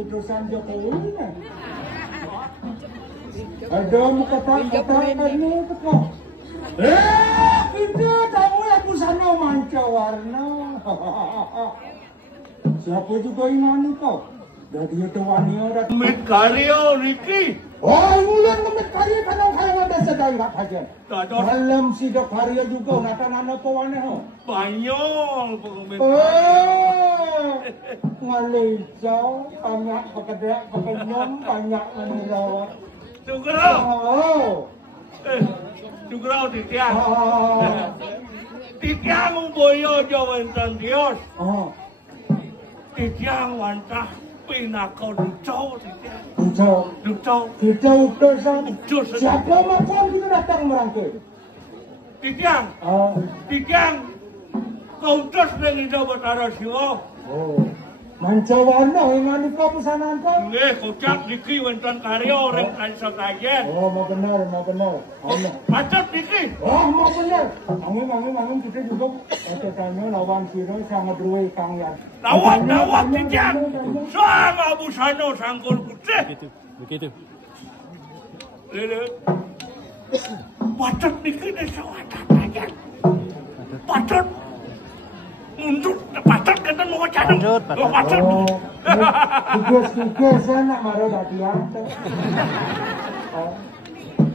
Utusan Jokowi kan? Ada kata-kata ini kok. Kita tahu ya busana manca-warna. Siapa juga imani kau? Dari itu wanita Mit karyo Ricky. Oh, mulan ngemit karya kanang kaya ada sedang nggak kajian. Dalam sidak karya juga nata-nana pawane ho. Banyol pengumit. Oh, ngalijau banyak pekerja, pekenyom banyak menerawat. Sugrau. Oh, Sugrau titiang. oh, Titiang boyo jawan Dios. oh. Titiang wantah pinakau ducau titiang. Ducau, Ducau. kita utusan. Utus. Siapa macam kita datang merangkai? Titiang. Oh, Titiang. Kau terus dengan ida Batara Siwa. oh. Manca-warna, imani kau pesanan kau? Nggih, kocak Ricky wonten karyo reng kansa kajen. Oh, mau benar, mau benar. Pacet Ricky. Oh, mau benar. Angin kita juga tanya lawan siro sangat ruwet kang ya. Dawat titiang. Sama busano sangkul putih. Begitu. Lele. Pacet Ricky desa wadah kajen. Pacet. Mundur, pacet kita mau cadang. Pacet. Oh, kikis nak marah latihan. Oh,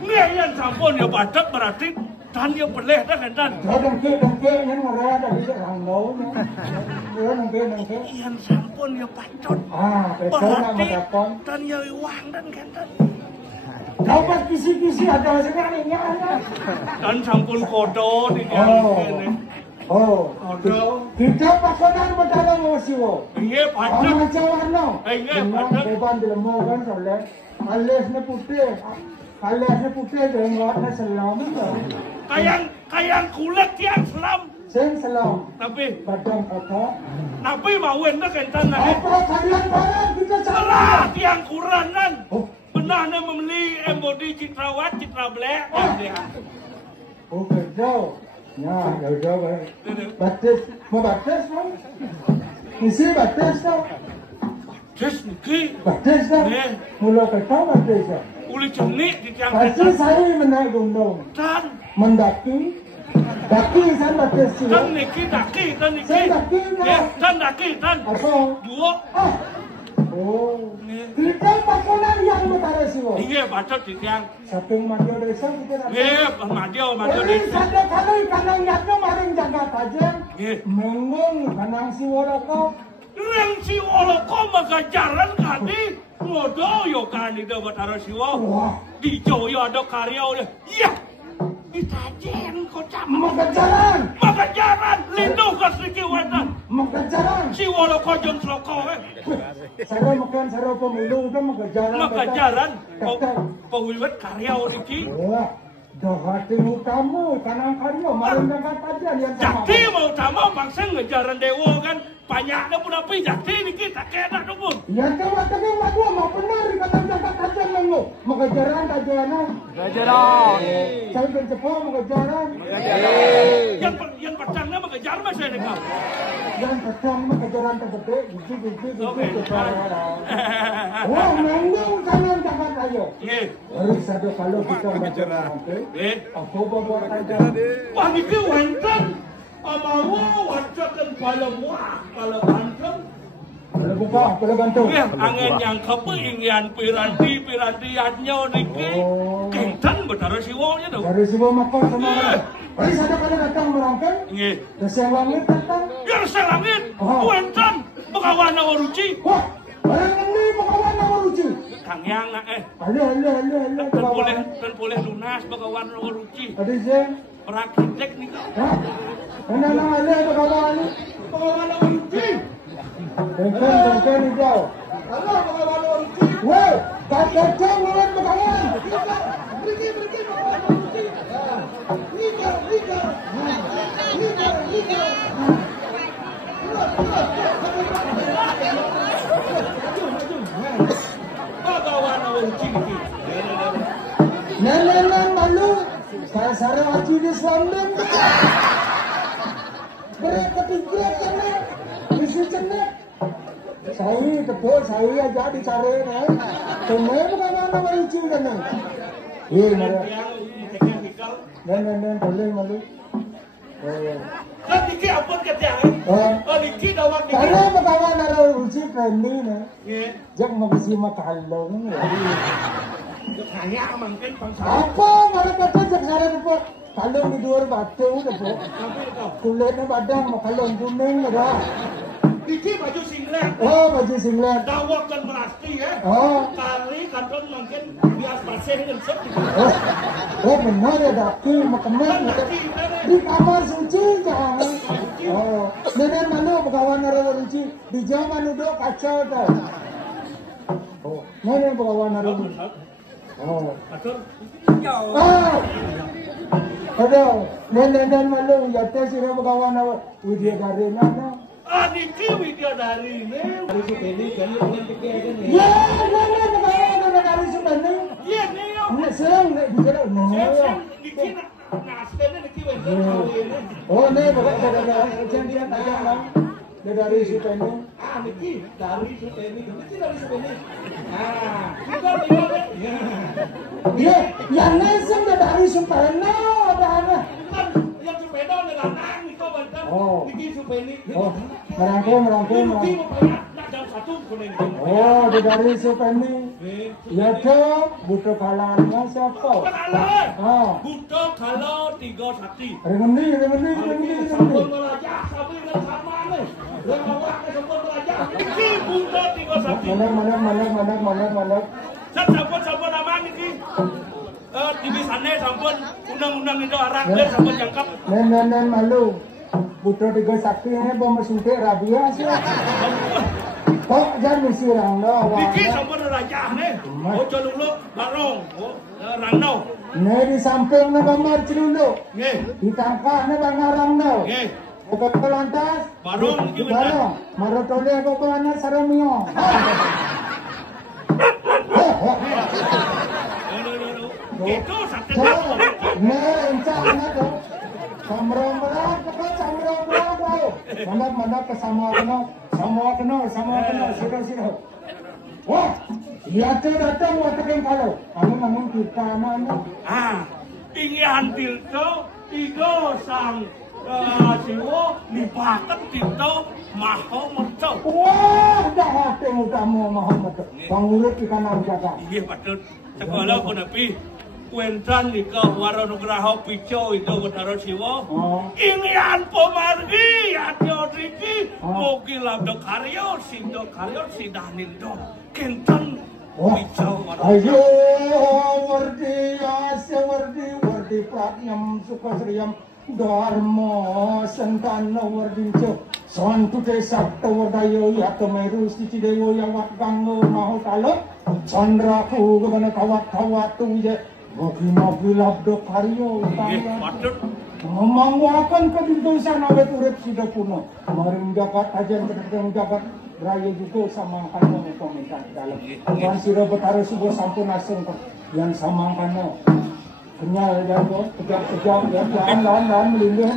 Nggih, yen sampun ya pacet berarti tan ya peleh dah kan tan. dengke yang marah dari orang lain. Ya, dengke. Yen sampun ya pacet. Ah, betul nak Berarti mendapatkan. tan ya uang dan kan tan. Dapat kisi-kisi ada sebenarnya ada. Tan sampun kodo di Oh. kene. Oh, Kodo. kita pakonan berdalam wasiwo. Nggih pacet. Macam-macam. Iya, Memang betul. beban di lemah kan soalnya. Alisnya putih. Alisnya putih jengotnya selam. Kayang kulit tiang selam. Sen selam. Tapi Badan apa? mauen dah kan tan. Apa kalian barang kita Salah salah. tiang kuranan. Oh, Benarnya membeli embody Citrawat, Citra Black. oh kerja. Ya, kerja baik. Batis, mau batis kan? Isi batis kan? Terus niki Batis kan? Nih. Mula kerja batis kan? uli cenik di tiang Pasti tan. saya menaik gunung. Tan. Mendaki. Daki saya batis sih. Tan niki daki, tan niki. Saya daki Ya, kan? tan daki, tan. Apa? Dua. Ah. Oh. Kita pakonan yang betara sih. Iya, bacot di tiang. Saking Madya Desa kita nak. Iya, Madio Jadi desa. sada kali kanang nyatnya maring jaga aja. Iya. Mengung kanang si waroko. Reng si oloko magajaran kadi. Ngodo yo kani da Batara Siwa. Wah, Di Joyo ada karya udah. Iya. Ditajen kocak. mengejaran. Magajaran. Lindu ke Sriki Wetan. Mengejaran. Si oloko jon sloko Saya makan saya pemilu itu mengejaran. Magajaran. Kata. Pawiwet karya Riki. Wah, dah hatimu kamu kanang karyo maring jaga aja yang sama. Jakti mau utama bangsa ngejaran dewo kan. Banyaknya pun api jakti niki tak kena dong. Ya coba tapi madua mau benar kata jaga aja mengu. Mengejaran kajianan. Gajaran. Saya bercepat mengejaran. Yang pertama mengejar mas saya dengar. Yang kecang mengejaran tergede. Gigi. Oke. Wah, mengung kanang jaga ayo. Nggih. Harus ada kalau kita mengejaran. Nggih. Apa bawa aja. Wah niki wonten amawa wacaken palamuah palabanten. Kalau buka, kalau gantung. Nggih, angin yang kepingin piranti-pirantiannya niki. Oh. Kinten Batara Siwa nya tuh. Dari sebuah makam sama orang. Harus ada kalau datang merangkai. Nggih. Deseng langit datang. Ya selangit Oh. wonten Begawana Waruci. Wah, orang ini makawan nama lucu. Kang Yang Halo. kan boleh lunas Begawana Waruci. Tadi saya. Prakitek nih kau. Hah? Mana ada makawan ini? Begawana Waruci. Dengkan hijau. Halo Begawana Waruci. Wah, kacau lawan makawan. Beriki Begawana Waruci. Liga. Nenek malu, saya haji di Selambung. Mereka pikir cenek, isi cenek. Saya tepuk, saya aja dicari nih. Cenek bukan nama haji kan nih. Iya, mereka. Nenek boleh malu. Kan diki ampun ketang. Oh diki dawang diki. Kalau bagawa nara haji kendi nih. Nggih. Jak magsi makalong. Hanya mungkin bangsa. Apa mereka kata jak sarang po. Kalong di luar batu udah po. Kulitnya badang makalong kuning ada. Diki baju singlet. Oh baju singlet. Dawak kan merasti ya. Oh. Kali kanton mungkin bias pasir dengan set. Oh benar ya daki makemen. Di kamar suci jangan. Oh. Nenek mana bagawan nara ruci di zaman udah kacau tau. Oh. Nenek bagawan nara ruci. Oh. Atur. Ah. Aduh, nenek malu jatuh sirah bagawan nara. Udah dari mana? Ah diki widadari ini. Dari Supeni kan ingin diki aja nih. Ya, nenek bagawan nara dari Supeni. Iya nih yo. Nek serang nek bicara Siap diki nasdemnya diki wender ini. Oh, nek bagawan janjian aja lah. Dari Supeni. Ah diki dari Supeni. Diki dari Supeni. Ah, tinggal ya. Iya, yang nesem dari Supeni ada anak. Kan yang sepeda dengan nang itu bener. Oh. Diki Supeni. Oh, merangkum. Diki mau banyak nak jam 1 kuning. Oh, dari Supeni. Ya tuh, butuh kalangan siapa? Kenalan. Ah, Butuh kalau 3 sakti. remendi. Sampun meraja, sampun sama nih. Lewat ke sampun meraja. Diki butuh 3 sakti. Mana. Sampun aman iki. Di bisane sampun undang-undang itu arah dia sampun jangkap. Nenek malu. Butuh 3 sakti ini bom suntik rabies ya. Kok jangan misi orang doang. Diki sampun raja nih. Ojo lulu barong. Randau. Nih di samping na gambar celulu. Nggih. Di tangkah na bangarang no. Nggih. Bukan ke lantas. Barong iki bener. Barong. Marotole ko ko ana saramio. Itu sakti. Nih encah anak tuh. Samrong berak. Mana kesama kena. Sudah. Wah, dia tuh datang waktu yang kalau. Namun kita mana? Ah, ingin tilto, tiga sang siwo lipakan tilto maho merco. Wah, dah hati kamu Muhammad. Pangurut ikan jaga. Iya patut. Sekolah pun api. Kuentan nika waronugraha pico itu betaro siwo. Ingin pemargi atyo riki. Mugi labdo karyo sidanindo. Kinten pico waronugraha. Ayo wardi pratnyam sukasriyam dharma santana wardinco santu desakta wardayo yato meru stici dewo yawat ganggo maho talo chandraku gana kawat tuje mogi labdo karyo Patut. Memangwakan kedudusan awet urip sudah kuno. Maring jagat ajan kedeng jagat raya juga samangkano komentar dalam. Tuan sira betara subuh sampun aseng yang samangkano. Kenyal jago, kejap-kejap, lahan melindung,